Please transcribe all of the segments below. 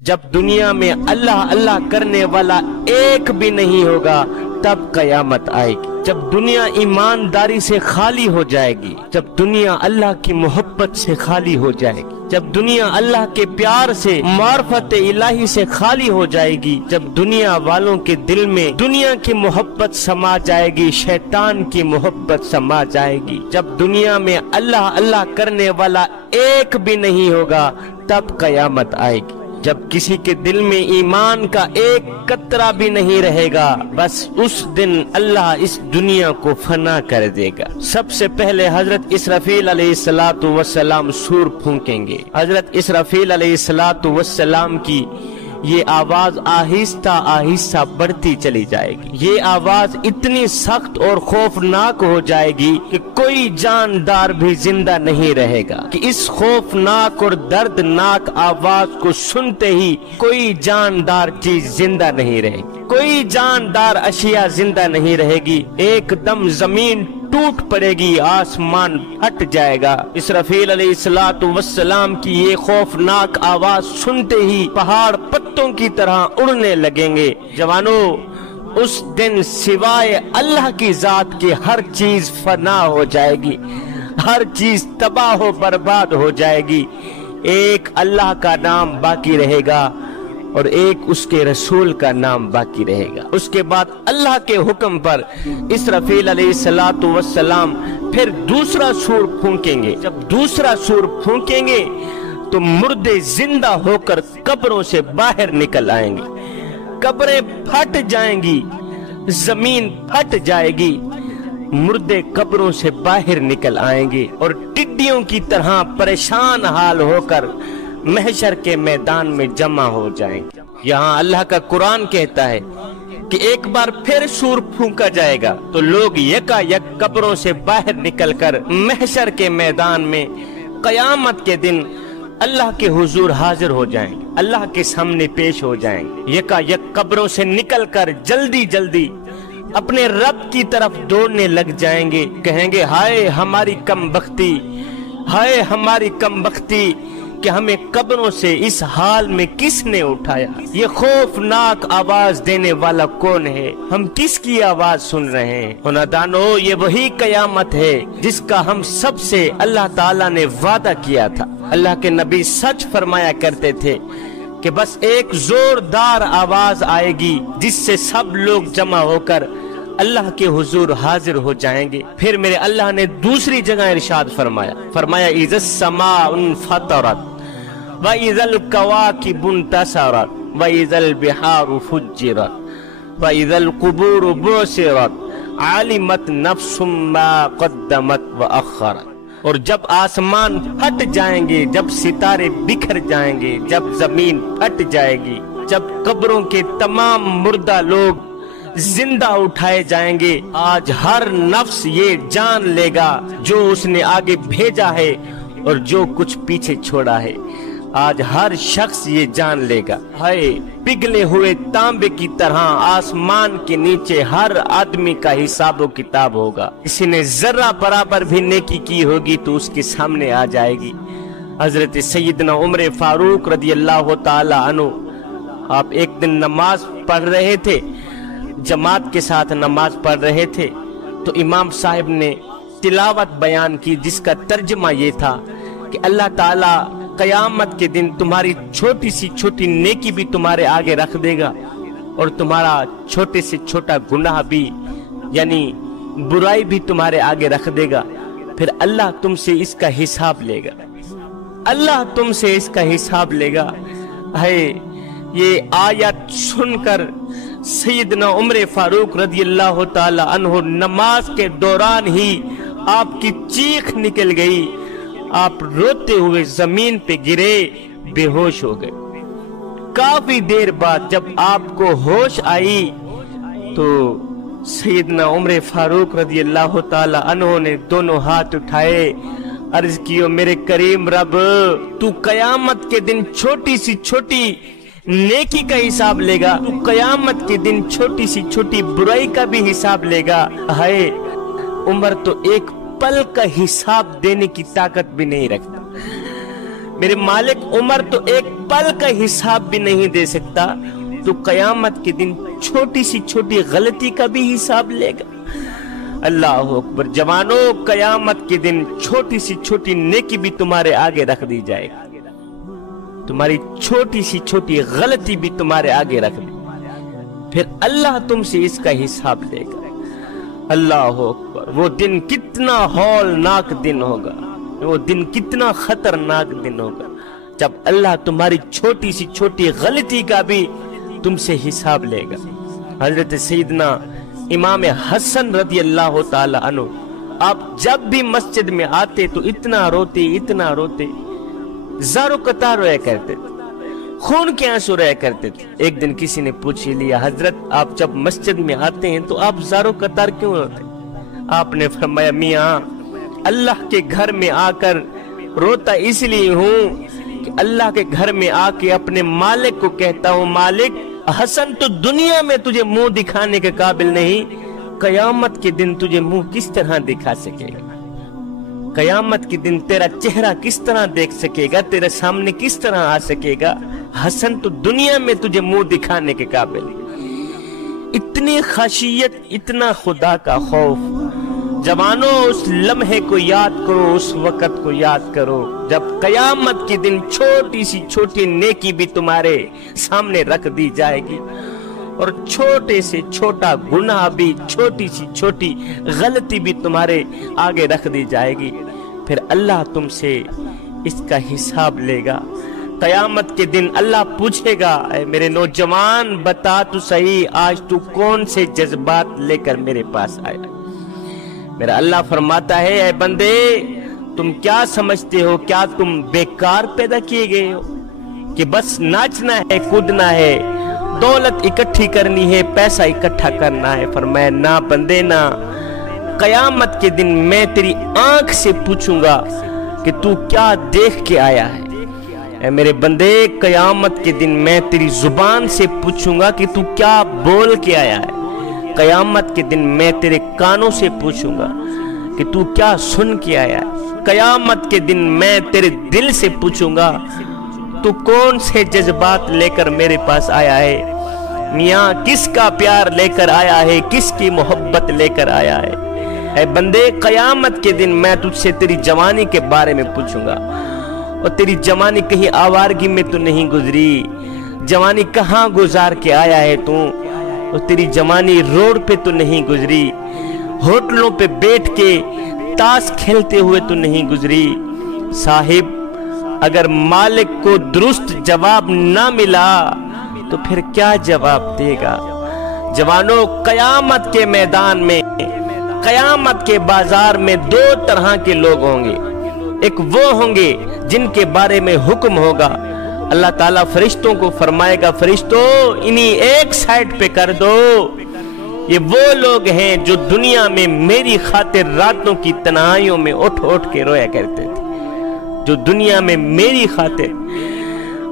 جب دنیا میں اللہ اللہ کرنے والا ایک بھی نہیں ہوگا تب قیامت آئے گی۔ جب دنیا ایمانداری سے خالی ہو جائے گی، جب دنیا اللہ کی محبت سے خالی ہو جائے گی، جب دنیا اللہ کے پیار سے، معرفت الہی سے خالی ہو جائے گی، جب دنیا والوں کے دل میں دنیا کی محبت سما جائے گی، شیطان کی محبت سما جائے گی، جب دنیا میں اللہ اللہ کرنے والا ایک بھی نہیں ہوگا تب قیامت آئے گی۔ جب کسی کے دل میں ایمان کا ایک قطرہ بھی نہیں رہے گا، بس اس دن اللہ اس دنیا کو فنا کر دے گا۔ سب سے پہلے حضرت اسرافیل علیہ السلام سور پھونکیں گے۔ حضرت اسرافیل علیہ السلام کی یہ آواز آہستہ آہستہ بڑھتی چلی جائے گی۔ یہ آواز اتنی سخت اور خوفناک ہو جائے گی کہ کوئی جاندار بھی زندہ نہیں رہے گا، کہ اس خوفناک اور دردناک آواز کو سنتے ہی کوئی جاندار چیز زندہ نہیں رہے گی، کوئی جاندار اشیاء زندہ نہیں رہے گی۔ ایک دم زمین ٹوٹ پڑے گی، آسمان ہٹ جائے گا۔ اسرافیل علیہ السلام کی یہ خوفناک آواز سنتے ہی پہاڑ پتوں کی طرح اڑنے لگیں گے۔ جوانو، اس دن سوائے اللہ کی ذات کے ہر چیز فنا ہو جائے گی، ہر چیز تباہ و برباد ہو جائے گی۔ ایک اللہ کا نام باقی رہے گا اور ایک اس کے رسول کا نام باقی رہے گا۔ اس کے بعد اللہ کے حکم پر اسرافیل علیہ السلام پھر دوسرا سور پھونکیں گے۔ جب دوسرا سور پھونکیں گے تو مردے زندہ ہو کر قبروں سے باہر نکل آئیں گے، قبریں پھٹ جائیں گی، زمین پھٹ جائے گی، مردے قبروں سے باہر نکل آئیں گے اور ٹڈیوں کی طرح پریشان حال ہو کر محشر کے میدان میں جمع ہو جائیں گے۔ یہاں اللہ کا قرآن کہتا ہے کہ ایک بار پھر سور پھونکا جائے گا تو لوگ یکا یک قبروں سے باہر نکل کر محشر کے میدان میں قیامت کے دن اللہ کے حضور حاضر ہو جائیں گے، اللہ کے سامنے پیش ہو جائیں گے۔ یکا یک قبروں سے نکل کر جلدی جلدی اپنے رب کی طرف دوڑنے لگ جائیں گے، کہیں گے ہائے ہماری کم بختی، ہائے ہماری کم بختی کہ ہمیں قبروں سے اس حال میں کس نے اٹھایا؟ یہ خوفناک آواز دینے والا کون ہے؟ ہم کس کی آواز سن رہے ہیں؟ نادانو، یہ وہی قیامت ہے جس کا ہم سب سے اللہ تعالیٰ نے وعدہ کیا تھا۔ اللہ کے نبی سچ فرمایا کرتے تھے کہ بس ایک زوردار آواز آئے گی جس سے سب لوگ جمع ہو کر اللہ کے حضور حاضر ہو جائیں گے۔ پھر میرے اللہ نے دوسری جگہ ارشاد فرمایا اذا السماء انفطرت واذا الكواكب انتثرت واذا البحار فجرت واذا القبور بعثرت علمت نفس ما قدمت واخرت۔ اور جب آسمان پھٹ جائیں گے، جب ستارے بکھر جائیں گے، جب زمین پھٹ جائے گی، جب قبروں کے تمام مردہ لوگ زندہ اٹھائے جائیں گے، آج ہر نفس یہ جان لے گا جو اس نے آگے بھیجا ہے اور جو کچھ پیچھے چھوڑا ہے۔ آج ہر شخص یہ جان لے گا، ہائے پگھلے ہوئے تانبے کی طرح آسمان کے نیچے ہر آدمی کا حساب و کتاب ہوگا۔ کسی نے ذرہ برابر بھی نیکی کی ہوگی تو اس کے سامنے آ جائے گی۔ حضرت سیدنا عمر فاروق رضی اللہ تعالی عنہ، آپ ایک دن نماز پڑھ رہے تھے، جماعت کے ساتھ نماز پڑھ رہے تھے تو امام صاحب نے تلاوت بیان کی جس کا ترجمہ یہ تھا کہ اللہ تعالیٰ قیامت کے دن تمہاری چھوٹی سی چھوٹی نیکی بھی تمہارے آگے رکھ دے گا اور تمہارا چھوٹے سے چھوٹا گناہ بھی یعنی برائی بھی تمہارے آگے رکھ دے گا، پھر اللہ تم سے اس کا حساب لے گا، اللہ تم سے اس کا حساب لے گا۔ ہے یہ آیت سن کر سیدنا عمر فاروق رضی اللہ تعالی عنہ نماز کے دوران ہی آپ کی چیخ نکل گئی، آپ روتے ہوئے زمین پہ گرے، بے ہوش ہو گئے۔ کافی دیر بعد جب آپ کو ہوش آئی تو سیدنا عمر فاروق رضی اللہ تعالی عنہ نے دونوں ہاتھ اٹھائے، عرض کیو میرے کریم رب، تو قیامت کے دن چھوٹی سی چھوٹی نیکی کا حساب لے گا، تو قیامت کے دن چھوٹی سی چھوٹی برائی کا بھی حساب لے گا۔ ہائے عمر تو ایک پل کا حساب دینے کی طاقت بھی نہیں رکھتا، میرے मालिक उमर तो एक पल का हिसाब भी नहीं दे सकता, तो कयामत के दिन छोटी सी छोटी गलती का भी हिसाब लेगा। अल्लाह अकबर। जवानों, कयामत के दिन छोटी सी छोटी नेकी भी तुम्हारे आगे रख दी जाएगी, तुम्हारी छोटी सी छोटी गलती भी तुम्हारे आगे रख दी, फिर अल्लाह तुमसे इसका हिसाब लेगा। अल्लाह अकबर। वो दिन कितना हौलनाक दिन होगा, वो दिन कितना खतरनाक दिन होगा, जब अल्लाह तुम्हारी छोटी सी छोटी गलती का भी तुमसे हिसाब लेगा। हजरत सैयदना इमाम हसन रज़ी अल्लाह ताला अन्हु, आप जब भी मस्जिद में आते तो इतना रोते, ज़ारो कतार रोया करते थे, खून के आंसू रोया करते थे। एक दिन किसी ने पूछ लिया, हजरत आप जब मस्जिद में आते हैं तो आप ज़ारो कतार क्यों रोते? आपने फरमाया, मियाँ अल्लाह के घर में आकर रोता इसलिए हूँ कि अल्लाह के घर में आके अपने मालिक को कहता हूँ, मालिक हसन तो दुनिया में तुझे मुंह दिखाने के काबिल नहीं, कयामत के दिन तुझे मुंह किस तरह दिखा सकेगा? कयामत के दिन तेरा चेहरा किस तरह देख सकेगा, तेरे सामने किस तरह आ सकेगा? हसन तो दुनिया में तुझे मुंह दिखाने के काबिल। इतनी खाशियत, इतना खुदा का खौफ। जवानों, उस लम्हे को याद करो, उस वक़्त को याद करो जब कयामत के दिन छोटी सी छोटी नेकी भी तुम्हारे सामने रख दी जाएगी और छोटे से छोटा गुनाह भी, छोटी सी छोटी गलती भी तुम्हारे आगे रख दी जाएगी, फिर अल्लाह तुमसे इसका हिसाब लेगा। कयामत के दिन अल्लाह पूछेगा, ऐ मेरे नौजवान बता तो सही, आज तू कौन से जज्बात लेकर मेरे पास आया? मेरा अल्लाह फरमाता है, ऐ बंदे तुम क्या समझते हो, क्या तुम बेकार पैदा किए गए हो कि बस नाचना है, कूदना है, दौलत इकट्ठी करनी है, पैसा इकट्ठा करना है? फरमाया, ना बंदे ना, कयामत के दिन मैं तेरी आंख से पूछूंगा कि तू क्या देख के आया है। ऐ मेरे बंदे, कयामत के दिन मैं तेरी जुबान से पूछूंगा कि तू क्या बोल के आया है। कयामत के दिन मैं तेरे कानों से पूछूंगा कि तू क्या सुन के आया है। कयामत के दिन मैं तेरे दिल से पूछूंगा तू कौन से जज्बात लेकर मेरे पास आया है। मियाँ किसका प्यार लेकर आया है, किसकी मोहब्बत लेकर आया है। ऐ बंदे, कयामत के दिन मैं तुझसे तेरी जवानी के बारे में पूछूंगा, और तेरी जवानी कहीं आवारगी में तो नहीं गुजरी, जवानी कहाँ गुजार के आया है तू, और तेरी जवानी रोड पे तो नहीं गुजरी, होटलों पे बैठ के ताश खेलते हुए तो नहीं गुजरी। साहिब, अगर मालिक को दुरुस्त जवाब ना मिला तो फिर क्या जवाब देगा? जवानों, कयामत के मैदान में, कयामत के बाजार में दो तरह के लोग होंगे। एक वो होंगे जिनके बारे में हुक्म होगा, अल्लाह ताला फरिश्तों को फरमाएगा, फरिश्तों इन्हीं एक साइड पे कर दो। ये वो लोग हैं जो दुनिया में मेरी खातिर रातों की तन्हाइयों में उठ उठ के रोया करते थे, जो दुनिया में मेरी खातिर,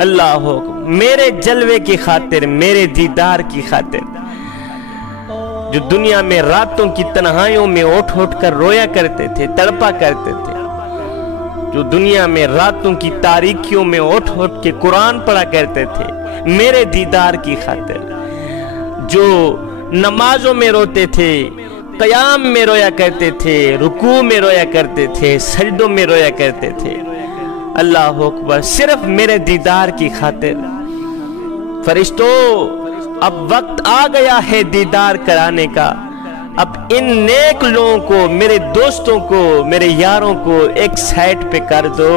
अल्लाह हो, मेरे जलवे की खातिर, मेरे दीदार की खातिर, जो दुनिया में रातों की तन्हाइयों में उठ उठ कर रोया करते थे, तड़पा करते थे, जो दुनिया में रातों की तारीकियों में उठ उठ के कुरान पढ़ा करते थे मेरे दीदार की खातिर, जो नमाजों में रोते थे, कयाम में रोया करते थे, रुकू में रोया करते थे, सजदों में रोया करते थे, अल्लाह अकबर, सिर्फ मेरे दीदार की खातिर। फरिश्तों, अब वक्त आ गया है दीदार कराने का। अब इन नेक लोगों को, मेरे दोस्तों को, मेरे यारों को एक साइड पे कर दो।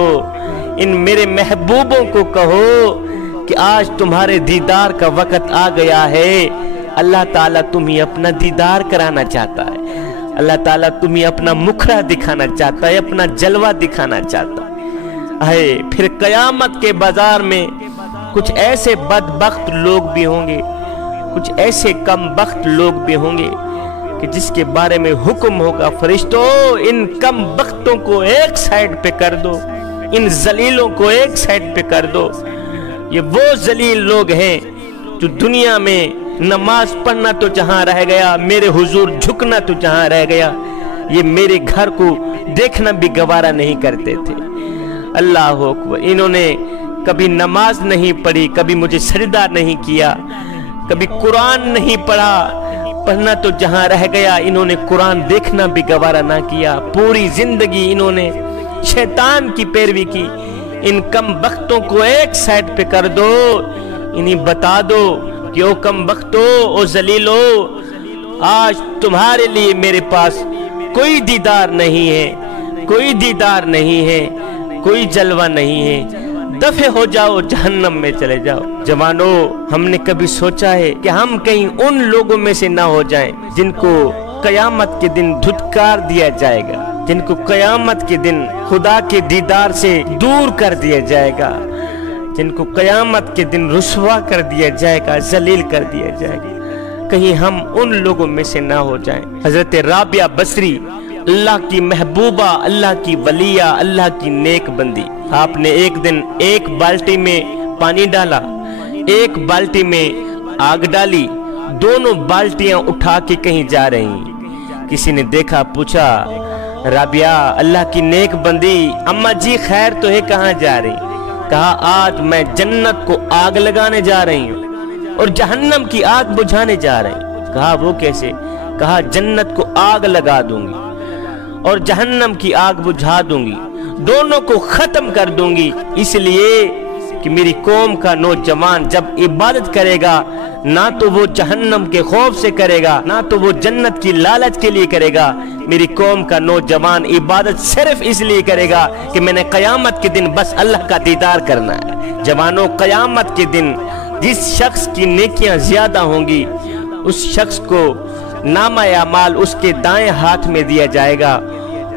इन मेरे महबूबों को कहो कि आज तुम्हारे दीदार का वक्त आ गया है। अल्लाह ताला तुम्हें अपना दीदार कराना चाहता है, अल्लाह ताला तुम्हें अपना मुखड़ा दिखाना चाहता है, अपना जलवा दिखाना चाहता है। फिर कयामत के बाजार में कुछ ऐसे बदबख्त लोग भी होंगे, कुछ ऐसे कम बख्त लोग भी होंगे कि जिसके बारे में हुक्म होगा, फरिश्तों इन कम बख्तों को एक साइड पे कर दो, इन जलीलों को एक साइड पे कर दो। ये वो जलील लोग हैं जो दुनिया में नमाज पढ़ना तो जहां रह गया, मेरे हुजूर झुकना तो जहां रह गया, ये मेरे घर को देखना भी गवारा नहीं करते थे। अल्लाह अकबर। इन्होंने कभी नमाज नहीं पढ़ी, कभी मुझे सजदा नहीं किया, कभी कुरान नहीं पढ़ा। पढ़ना तो जहां रह गया, इन्होंने कुरान देखना भी गवारा ना किया। पूरी जिंदगी इन्होंने शैतान की पैरवी की। इन कम बख्तों को एक साइड पे कर दो, इन्हें बता दो कि ओ कम बख्तो, ओ जलीलो, आज तुम्हारे लिए मेरे पास कोई दीदार नहीं है, कोई दीदार नहीं है, कोई जलवा नहीं है। दफे हो जाओ, जहन्नम में चले जाओ। जवानों, हमने कभी सोचा है कि हम कहीं उन लोगों में से ना हो जाएं जिनको कयामत के दिन धुतकार दिया जाएगा, जिनको कयामत के दिन खुदा के दीदार से दूर कर दिया जाएगा, जिनको कयामत के दिन रुस्वा कर दिया जाएगा, जलील कर दिया जाएगा। कहीं हम उन लोगों में से ना हो जाएं। हजरत राबिया बसरी, अल्लाह की महबूबा, अल्लाह की वलिया, अल्लाह की नेक बंदी, आपने एक दिन एक बाल्टी में पानी डाला, एक बाल्टी में आग डाली, दोनों बाल्टियां उठा के कहीं जा रही। किसी ने देखा, पूछा, राबिया अल्लाह की नेक बंदी, अम्मा जी खैर तो है, कहाँ जा रही? कहा, आज मैं जन्नत को आग लगाने जा रही हूँ और जहन्नम की आग बुझाने जा रही हूँ। कहा, वो कैसे? कहा, जन्नत को आग लगा दूंगी और जहन्नम की आग बुझा दूंगी, दोनों को खत्म कर दूंगी, इसलिए कि मेरी कौम का नौजवान जब इबादत करेगा, ना तो वो जहन्नम के खौफ से करेगा, ना तो वो जन्नत की लालच के लिए करेगा। मेरी कौम का नौजवान इबादत सिर्फ इसलिए करेगा कि मैंने कयामत के दिन बस अल्लाह का दीदार करना है। जवानों, कयामत के दिन जिस शख्स की नेकियां ज्यादा होंगी, उस शख्स को नामा अमाल उसके दाएं हाथ में दिया जाएगा,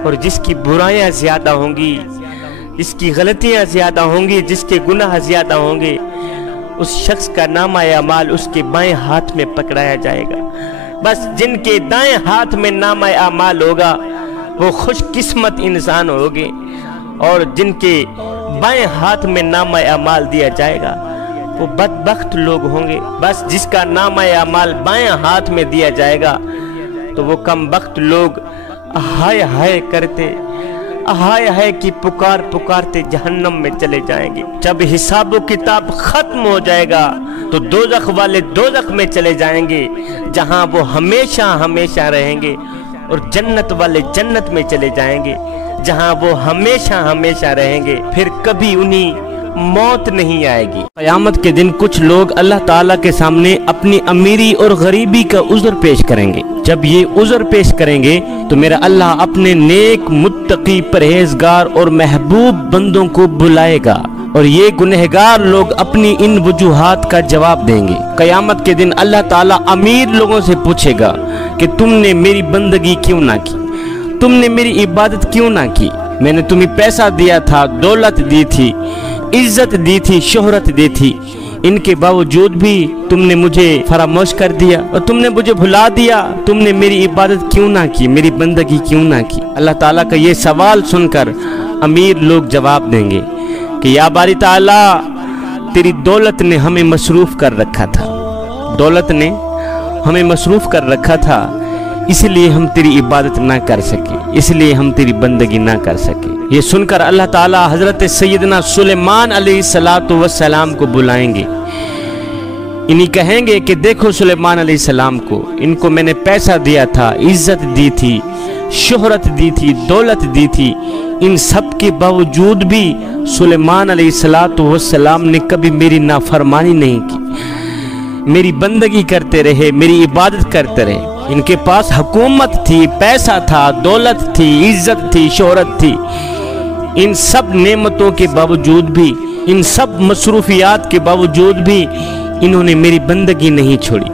और जिसकी बुराइयां ज्यादा होंगी, जिसकी गलतियां ज्यादा होंगी, जिसके गुनाह ज्यादा होंगे, उस शख्स का नामा अमाल उसके बाएं हाथ में पकड़ाया जाएगा। बस जिनके दाएं हाथ में नामा अमाल होगा वो खुशकिस्मत इंसान होंगे, और जिनके बाएं हाथ में नामा अमाल दिया जाएगा वो बदबख्त लोग होंगे। बस जिसका नामा अमाल बाएं हाथ में दिया जाएगा तो वो कमबख्त लोग हाय हाय करते, हाय हाय की पुकार पुकारते जहन्नम में चले जाएंगे। जब हिसाब किताब खत्म हो जाएगा तो दोजख वाले दोजख में चले जाएंगे, जहां वो हमेशा हमेशा रहेंगे, और जन्नत वाले जन्नत में चले जाएंगे, जहां वो हमेशा हमेशा रहेंगे। फिर कभी उन्हीं मौत नहीं आएगी। क़यामत के दिन कुछ लोग अल्लाह ताला के सामने अपनी अमीरी और गरीबी का उज़्र पेश करेंगे। जब ये उज़्र पेश करेंगे तो मेरा अल्लाह अपने नेक, मुत्तकी, परहेजगार और महबूब बंदों को बुलाएगा, और ये गुनहगार लोग अपनी इन वजूहात का जवाब देंगे। क़यामत के दिन अल्लाह ताला अमीर लोगों से पूछेगा कि तुमने मेरी बंदगी क्यों ना की, तुमने मेरी इबादत क्यों ना की? मैंने तुम्हें पैसा दिया था, दौलत दी थी, इज्जत दी थी, शोहरत दी थी, इनके बावजूद भी तुमने मुझे फरामोश कर दिया और तुमने मुझे भुला दिया। तुमने मेरी इबादत क्यों ना की, मेरी बंदगी क्यों ना की? अल्लाह ताला का ये सवाल सुनकर अमीर लोग जवाब देंगे कि या बारी ताला, तेरी दौलत ने हमें मसरूफ कर रखा था, दौलत ने हमें मसरूफ कर रखा था, इसलिए हम तेरी इबादत ना कर सके, इसलिए हम तेरी बंदगी ना कर सके। ये सुनकर अल्लाह ताला हजरत सैयदना सुलेमान अलैहिस्सलातु वस्सलाम को बुलाएंगे। इन्हीं कहेंगे कि देखो सुलेमान अलैहिस्सलाम को, इनको मैंने पैसा दिया था, इज्जत दी थी, शोहरत दी थी, दौलत दी थी, इन सब के बावजूद भी सुलेमान अलैहिस्सलातु वस्सलाम ने कभी मेरी नाफरमानी नहीं की, मेरी बंदगी करते रहे, मेरी इबादत करते रहे। इनके पास हुकूमत थी, पैसा था, दौलत थी, इज्जत थी, शोहरत थी, इन सब नेमतों के बावजूद भी, इन सब मसरूफियात के बावजूद भी इन्होंने मेरी बंदगी नहीं छोड़ी,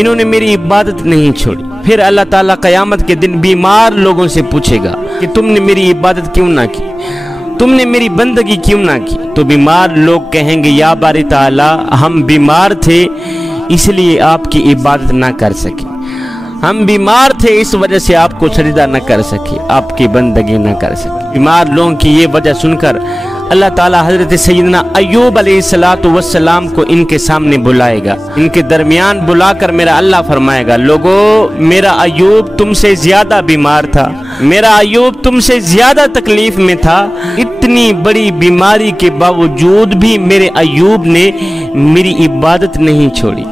इन्होंने मेरी इबादत नहीं छोड़ी। फिर अल्लाह ताला क़यामत के दिन बीमार लोगों से पूछेगा कि तुमने मेरी इबादत क्यों ना की, तुमने मेरी बंदगी क्यों ना की? तो बीमार लोग कहेंगे या बारी ताला, हम बीमार थे इसलिए आपकी इबादत ना कर सके, हम बीमार थे इस वजह से आपको सजदा न कर सके, आपकी बंदगी न कर सके। बीमार लोगों की ये वजह सुनकर اللہ تعالیٰ حضرت سیدنا ایوب علیہ السلام کو ان کے سامنے بلائے گا، ان کے درمیان بلا کر میرا اللہ فرمائے گا، لوگو میرا ایوب تم سے زیادہ بیمار تھا، میرا ایوب تم سے زیادہ تکلیف میں تھا، اتنی بڑی بیماری کے باوجود بھی میرے ایوب نے میری عبادت نہیں چھوڑی،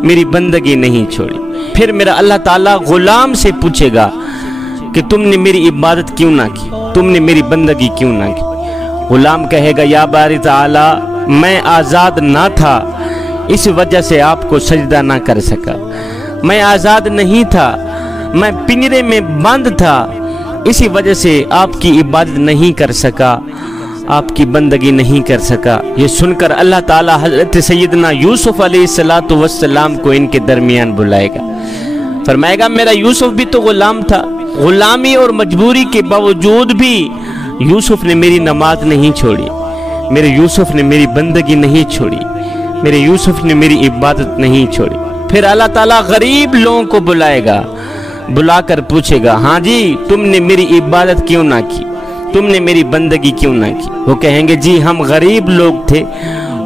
میری بندگی نہیں چھوڑی۔ پھر میرا اللہ تعالیٰ غلام سے پوچھے گا کہ تم نے میری عبادت کیوں نہ کی، تم نے میری بندگی کیوں نہ کی؟ غلام کہے گا یا باری تعالیٰ میں آزاد نہ تھا، اس وجہ سے آپ کو سجدہ نہ کر سکا، میں آزاد نہیں تھا، میں پنجرے میں بند تھا، اسی وجہ سے آپ کی عبادت نہیں کر سکا، آپ کی بندگی نہیں کر سکا۔ یہ سن کر اللہ تعالیٰ حضرت سیدنا یوسف علیہ السلام کو ان کے درمیان بلائے گا، فرمائے گا میرا یوسف بھی تو غلام تھا، غلامی اور مجبوری کے باوجود بھی یوسف نے میری نماز نہیں چھوڑی، میرے یوسف نے میری بندگی نہیں چھوڑی، میرے یوسف نے میری عبادت نہیں چھوڑی۔ پھر اللہ تعالیٰ غریب لوگوں کو بلائے گا، بلا کر پوچھے گا ہاں جی تم نے میری عبادت کیوں نہ کی، تم نے میری بندگی کیوں نہ کی؟ وہ کہیں گے جی ہم غریب لوگ تھے،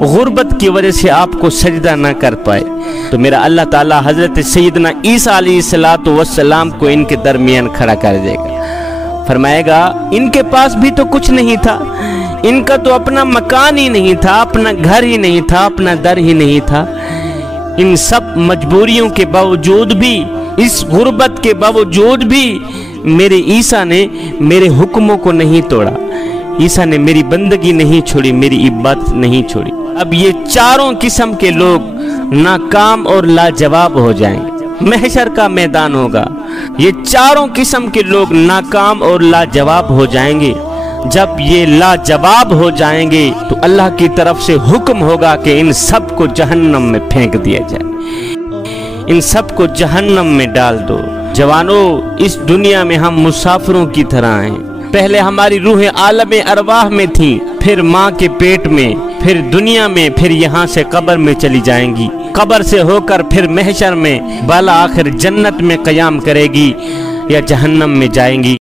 غربت کی وجہ سے آپ کو سجدہ نہ کر پائے۔ تو میرا اللہ تعالیٰ حضرت سیدنا عیسیٰ علیہ السلام کو ان کے درمیان کھڑا کر دے گا، فرمائے گا ان کے پاس بھی تو کچھ نہیں تھا، ان کا تو اپنا مکان ہی نہیں تھا، اپنا گھر ہی نہیں تھا، اپنا در ہی نہیں تھا، ان سب مجبوریوں کے باوجود بھی، اس غربت کے باوجود بھی میرے عیسیٰ نے میرے حکموں کو نہیں توڑا، عیسیٰ نے میری بندگی نہیں چھوڑی، میری عبادت نہیں چھوڑی۔ اب یہ چاروں قسم کے لوگ ناکام اور لاجواب ہو جائیں گے، محشر کا میدان ہوگا، یہ چاروں قسم کے لوگ ناکام اور لاجواب ہو جائیں گے۔ جب یہ لاجواب ہو جائیں گے تو اللہ کی طرف سے حکم ہوگا کہ ان سب کو جہنم میں پھینک دیا جائے، ان سب کو جہنم میں ڈال دو۔ جوانوں اس دنیا میں ہم مسافروں کی طرح ہیں، پہلے ہماری روح عالم ارواح میں تھی، پھر ماں کے پیٹ میں، پھر دنیا میں، پھر یہاں سے قبر میں چلی جائیں گی، قبر سے ہو کر پھر محشر میں بالآخر جنت میں قیام کرے گی یا جہنم میں جائیں گی۔